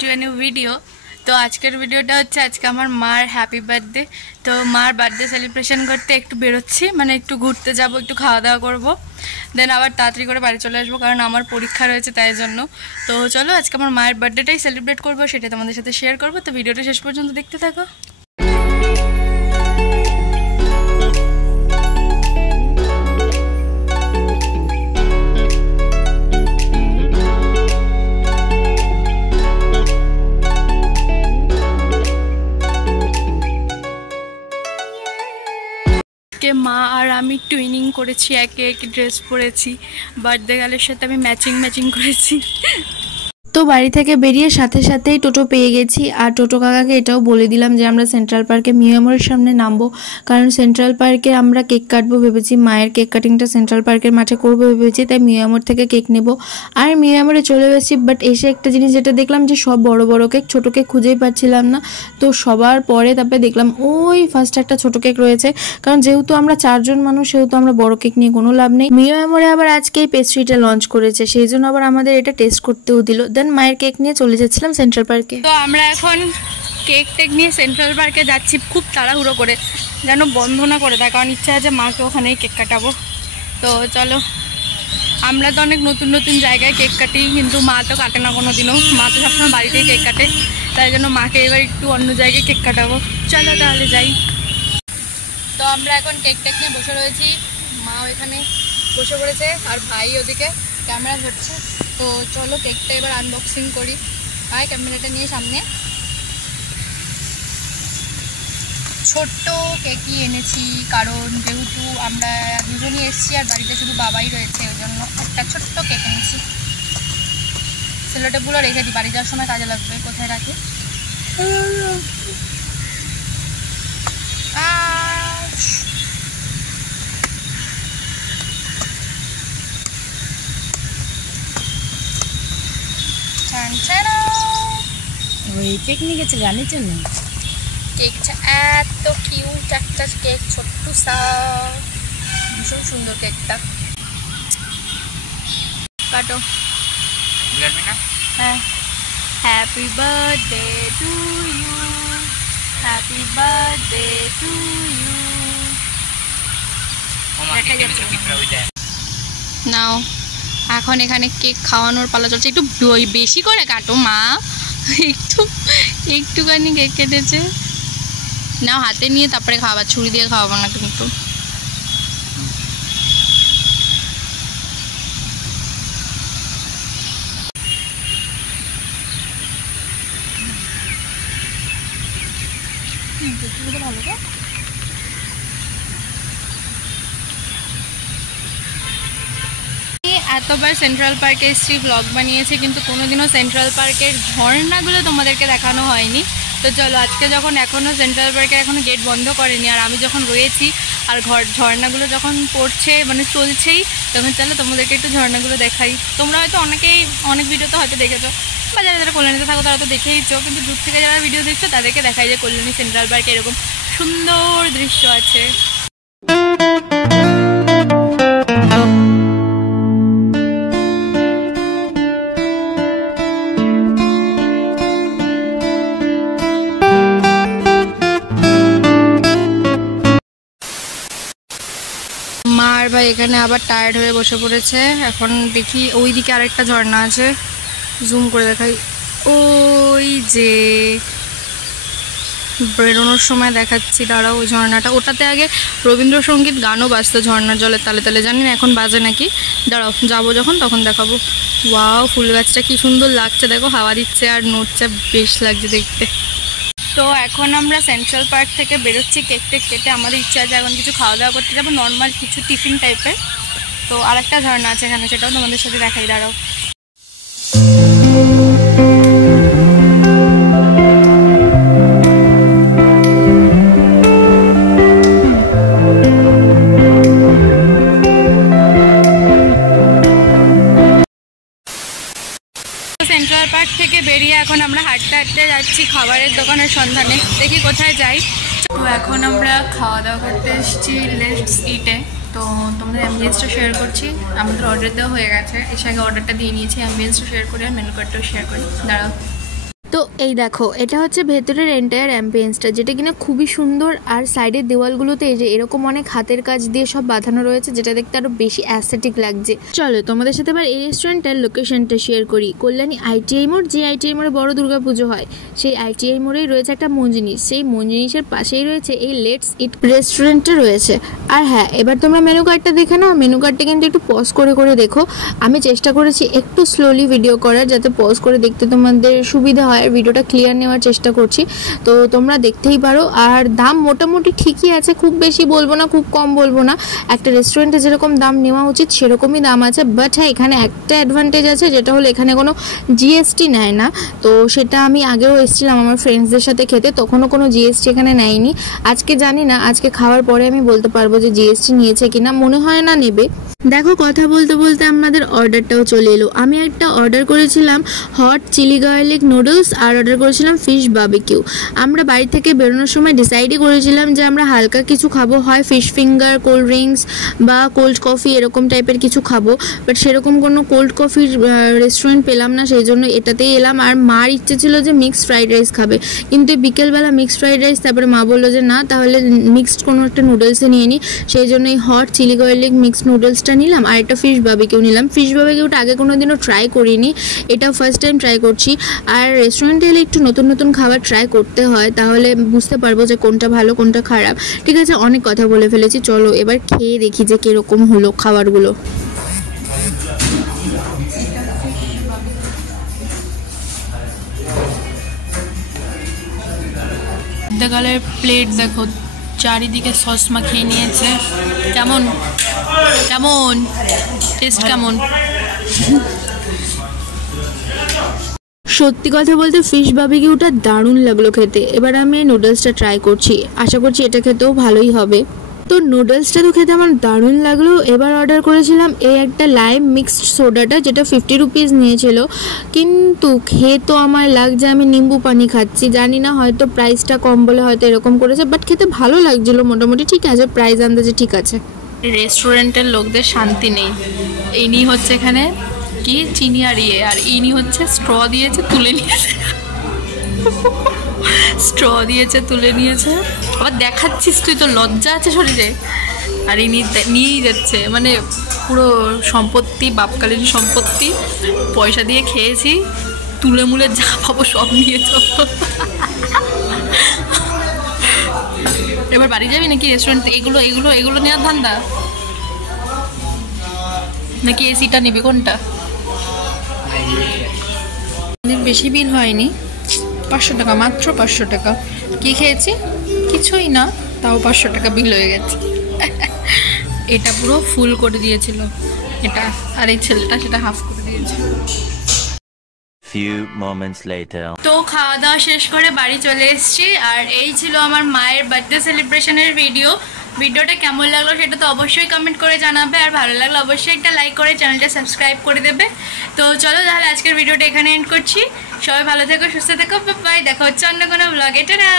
Two a new video. তো আজকের ভিডিওটা হচ্ছে আজকে আমার মার হ্যাপি বার্থডে। তো মার বার্থডে সেলিব্রেশন করতে একটু বেরোচ্ছি, মানে একটু ঘুরতে যাব, একটু খাওয়া দাওয়া করবো, দেন আবার তাড়াতাড়ি করে বাড়ি চলে আসবো, কারণ আমার পরীক্ষা রয়েছে তাই জন্য। তো চলো আজকে আমার মায়ের বার্থডেটাই সেলিব্রেট করবো, সেটা তোমাদের সাথে শেয়ার করবো। তো ভিডিওটা শেষ পর্যন্ত দেখতে থাকো। মা আর আমি টুইনিং করেছি, একে একে ড্রেস পরেছি, বার্থডে গার্লের সাথে আমি ম্যাচিং করেছি। তো বাড়ি থেকে বেরিয়ে সাথে সাথেই টোটো পেয়ে গেছি। আর টোটো কাকাকে এটাও বলে দিলাম যে আমরা সেন্ট্রাল পার্কে মিউজিয়ামের সামনে নামবো, কারণ সেন্ট্রাল পার্কে আমরা কেক কাটবো ভেবেছি। মায়ের কেক কাটিংটা সেন্ট্রাল পার্কের মাঠে করবো ভেবেছি, তাই মিউজিয়ামের থেকে কেক নেব। আর মিউজিয়ামে চলে এসেছি, বাট এসে একটা জিনিস যেটা দেখলাম যে সব বড় বড় কেক, ছোটো কেক খুঁজেই পাচ্ছিলাম না। তো সবার পরে তারপরে দেখলাম ওই ফার্স্ট একটা ছোটো কেক রয়েছে, কারণ যেহেতু আমরা 4 জন মানুষ সেহেতু আমরা বড় কেক নিয়ে কোনো লাভ নেই। মিউজিয়ামে আবার আজকে এই পেস্ট্রিটা লঞ্চ করেছে, সেই জন্য আবার আমাদের এটা টেস্ট করতেও দিল। মায়ের কেক নিয়ে চলে যাচ্ছিলাম সেন্ট্রাল পার্কে। তো আমরা এখন কেক টেক নিয়ে সেন্ট্রাল পার্কে যাচ্ছি খুব তাড়াহুড়ো করে, যেন বন্ধ না করে দেয়, কারণ ইচ্ছা আছে মাকে ওখানেই কেক কাটাবো। তো চলো, আমরা তো অনেক নতুন নতুন জায়গায় কেক কাটি, কিন্তু মা তো কাটে না কোনো দিনও, মা তো সবসময় বাড়িতেই কেক কাটে, তাই জন্য মাকে এবার একটু অন্য জায়গায় কেক কাটাবো। চলো তাহলে যাই। তো আমরা এখন কেক টেক নিয়ে বসে রয়েছি, মাও এখানে বসে পড়েছে আর ভাই ওদিকে ক্যামেরা ধরছে। তো চলো কেকটা এবার আনবক্সিং করি। আর ক্যামেরাটা নিয়ে সামনে। ছোট্ট কেকই এনেছি, কারণ যেহেতু আমরা দুজনই এসেছি আর বাড়িতে শুধু বাবাই রয়েছে, ওই জন্য একটা ছোট্ট কেক এনেছি। সেলোটেপগুলো রেখে দিই, বাড়ি যাওয়ার সময় কাজে লাগবে। কোথায় রাখি? ওই কেক নিয়ে গেছে গানের জন্য। কেকটা এত কিউট একটা কেক, ছোট্ট সা, ভীষণ সুন্দর কেকটা। কাটো। হ্যাঁ, happy birthday to you, happy birthday to you. নাও, এখন এখানে কেক খাওয়ানোর পালা চলছে। একটু বেশি করে কাটো মা, একটুখানি কেক কেটেছে। নাও হাতে নিয়ে তারপরে খাওয়াবা, ছুরি দিয়ে খাওয়াবো না কিন্তু। ভালো তো। এতবার সেন্ট্রাল পার্কে এসেছি, ব্লগ বানিয়েছি, কিন্তু কোনোদিনও সেন্ট্রাল পার্কের ঝর্ণাগুলো তোমাদেরকে দেখানো হয়নি। তো চলো আজকে যখন এখনও সেন্ট্রাল পার্কের এখনও গেট বন্ধ করেনি, আর আমি যখন রয়েছি আর ঝর্ণাগুলো যখন পড়ছে, মানে চলছেই, তখন চলো তোমাদেরকে একটু ঝর্ণাগুলো দেখাই। তোমরা হয়তো অনেকেই অনেক ভিডিওতে হয়তো দেখেছো, বা যারা যারা কল্যাণীতে থাকো তারা তো দেখেইছো, কিন্তু দূর থেকে যারা ভিডিও দেখছো তাদেরকে দেখাই যে কল্যাণী সেন্ট্রাল পার্কে এরকম সুন্দর দৃশ্য আছে। মার ভাই এখানে আবার টায়ার্ড হয়ে বসে পড়েছে। এখন দেখি ওই দিকে আরেকটা ঝর্ণা আছে, জুম করে দেখাই। ওই যে বেরোনোর সময় দেখাচ্ছি, দাঁড়াও। ওই ঝর্ণাটা, ওটাতে আগে রবীন্দ্রসঙ্গীত গানও বাজতো ঝর্ণার জলের তালে তালে, জানি না এখন বাজে নাকি। দাঁড়াও, যাবো যখন তখন দেখাবো। ওয়াও, ফুল গাছটা কি সুন্দর লাগছে, দেখো হাওয়া দিচ্ছে আর নড়ছে, বেশ লাগছে দেখতে। তো এখন আমরা সেন্ট্রাল পার্ক থেকে বেরোচ্ছি কেক টেক কেটে। আমাদের ইচ্ছা আছে এখন কিছু খাওয়া দাওয়া করতে যাবো, নর্মাল কিছু টিফিন টাইপের। তো আর একটা ঝর্ণা আছে এখানে, সেটাও তোমাদের সাথে দেখাই, দাঁড়াও। সেন্ট্রাল পার্ক থেকে বেরিয়ে এখন আমরা হাঁটতে হাঁটতে যাচ্ছি খাবারের দোকানের সন্ধানে, দেখি কোথায় যাই। তো এখন আমরা খাওয়া দাওয়া করতে এসেছি লেটস ইটে। তো তোমাদের অ্যাম্বিয়েন্সটা শেয়ার করছি। আমাদের অর্ডার দেওয়া হয়ে গেছে, এসে আগে অর্ডারটা দিয়ে নিয়েছি। অ্যাম্বিয়েন্সটা শেয়ার করি আর মেনু কার্ডটাও শেয়ার করি, দাঁড়াও। তো এই দেখো, এটা হচ্ছে ভেতরের এন্টায়ার অ্যাম্বিয়েন্সটা, যেটা কিনা খুবই সুন্দর। আর সাইডের দেওয়ালগুলোতে এই যে এরকম অনেক হাতের কাজ দিয়ে সব বাঁধানো রয়েছে, যেটা দেখতে আরো বেশি অ্যাস্থেটিক লাগছে। চলো তোমাদের সাথে এবার এই রেস্টুরেন্টের লোকেশনটা শেয়ার করি। কল্যাণী ITI মোড়, যে ITI মোড়ে বড় দুর্গাপুজো হয়, সেই ITI মোড়েই রয়েছে একটা মঞ্জিনিস। সেই মঞ্জিনিসের পাশেই রয়েছে এই লেটস ইট রেস্টুরেন্টটা রয়েছে। আর হ্যাঁ, এবার তোমরা মেনু কার্ডটা দেখে নাও। মেনু কার্ডটা কিন্তু একটু পজ করে করে দেখো। আমি চেষ্টা করেছি একটু স্লোলি ভিডিও করার, যাতে পজ করে দেখতে তোমাদের সুবিধা হয়। ভিডিওটা ক্লিয়ার নেওয়ার চেষ্টা করছি, তো তোমরা দেখতেই পারো। আর দাম মোটামুটি ঠিকই আছে, খুব বেশি বলবো না, খুব কম বলবো না। একটা রেস্টুরেন্টে যেরকম দাম নেওয়া উচিত সেরকমই দাম আছে। বাট হ্যাঁ, এখানে একটা অ্যাডভান্টেজ আছে, যেটা হলো এখানে কোনো GST নেয় না। তো সেটা আমি আগেও এসেছিলাম আমার ফ্রেন্ডসদের সাথে খেতে, তখনও কোনো GST এখানে নেয়নি। আজকে জানি না, আজকে খাওয়ার পরে আমি বলতে পারবো যে GST নিয়েছে কিনা। মনে হয় না নেবে। দেখো, কথা বলতে বলতে আমাদের অর্ডারটাও চলে এলো। আমি একটা অর্ডার করেছিলাম হট চিলি গার্লিক নুডলস, আর অর্ডার করেছিলাম ফিশ বারবিকিউ। আমরা বাড়ি থেকে বেরোনোর সময় ডিসাইডই করেছিলাম যে আমরা হালকা কিছু খাবো, হয় ফিশ ফিঙ্গার, কোল্ড ড্রিঙ্কস বা কোল্ড কফি এরকম টাইপের কিছু খাবো। বাট সেরকম কোনো কোল্ড কফির রেস্টুরেন্ট পেলাম না, সেই জন্য এটাতেই এলাম। আর মার ইচ্ছে ছিল যে মিক্সড ফ্রাইড রাইস খাবে, কিন্তু বিকেলবেলা মিক্সড ফ্রাইড রাইস, তারপরে মা বললো যে না, তাহলে মিক্সড কোনো একটা নুডলসে নিয়ে নিই। সেই জন্য এই হট চিলি গার্লিক মিক্সড নুডলসটা নিলাম, আর একটা ফিশ বারবিকিউ নিলাম। ফিশ বারবিকিউটা আগে কোনো দিনও ট্রাই করিনি, এটা ফার্স্ট টাইম ট্রাই করছি। আর রেস্টুরেন্টে এলে একটু নতুন নতুন খাবার ট্রাই করতে হয়, তাহলে বুঝতে পারবো যে কোনটা ভালো কোনটা খারাপ। ঠিক আছে, অনেক কথা বলে ফেলেছি, চলো এবার খেয়ে দেখি যে কীরকম হলো খাবারগুলো। দেখালের প্লেট দেখো, চারিদিকে সস মাখিয়ে নিয়েছে। কেমন কেমন টেস্ট কেমন? সত্যি কথা বলতে ফিশ বারবিকিউটা দারুণ লাগলো খেতে। এবার আমি নুডলসটা ট্রাই করছি, আশা করছি এটা খেতেও ভালোই হবে। তো নুডলসটা তো খেতে আমার দারুণ লাগলো। এবার অর্ডার করেছিলাম এই একটা লাইম মিক্সড সোডাটা, যেটা 50 রুপিস নিয়েছিল, কিন্তু খেয়ে তো আমার লাগছে আমি নিম্বু পানি খাচ্ছি। জানি না, হয়তো প্রাইসটা কম বলে হয়তো এরকম করেছে, বাট খেতে ভালো লাগছিলো মোটামুটি। ঠিক আছে, প্রাইস আন্দাজে ঠিক আছে। রেস্টুরেন্টের লোকদের শান্তি নেই। ইনি হচ্ছে এখানে কি চিনি আর আর ইনি হচ্ছে স্ট্র দিয়েছে তুলে নিয়েছে, স্ট্র দিয়েছে তুলে নিয়েছে। আবার দেখাচ্ছিস তুই, তো লজ্জা আছে শরীরে? আর ইনি নিয়েই যাচ্ছে, মানে পুরো সম্পত্তি, বাপকালীন সম্পত্তি, পয়সা দিয়ে খেয়েছি, তুলে মুলে যা পাবো সব নিয়ে যাবো। এবার বাড়ি যাবি নাকি রেস্টুরেন্ট? এগুলো এগুলো এগুলো নেওয়ার ধান্দা নাকি এসিটা নিবি? কোনটা? বেশি বিল হয়নি, 500 টাকা, মাত্র 500 টাকা। কি খেয়েছি? কিছুই না, তাও 500 টাকা বিল হয়ে গেছে। এটা পুরো ফুল করে দিয়েছিল এটা, আর এই ছেলেটা সেটা হাফ করে দিয়েছে। Few moments later. তো খাওয়া দাওয়া শেষ করে বাড়ি চলে এসেছি, আর এই ছিল আমার মায়ের বার্থডে সেলিব্রেশনের ভিডিও। ভিডিওটা কেমন লাগলো সেটা তো অবশ্যই কমেন্ট করে জানাবে, আর ভালো লাগলো অবশ্যই একটা লাইক করে চ্যানেলটা সাবস্ক্রাইব করে দেবে। তো চলো তাহলে আজকের ভিডিওটা এখানে এন্ড করছি। সবাই ভালো থেকো, সুস্থ থেকো, বাই। দেখা হচ্ছে অন্য কোনো ব্লগে। টাটা।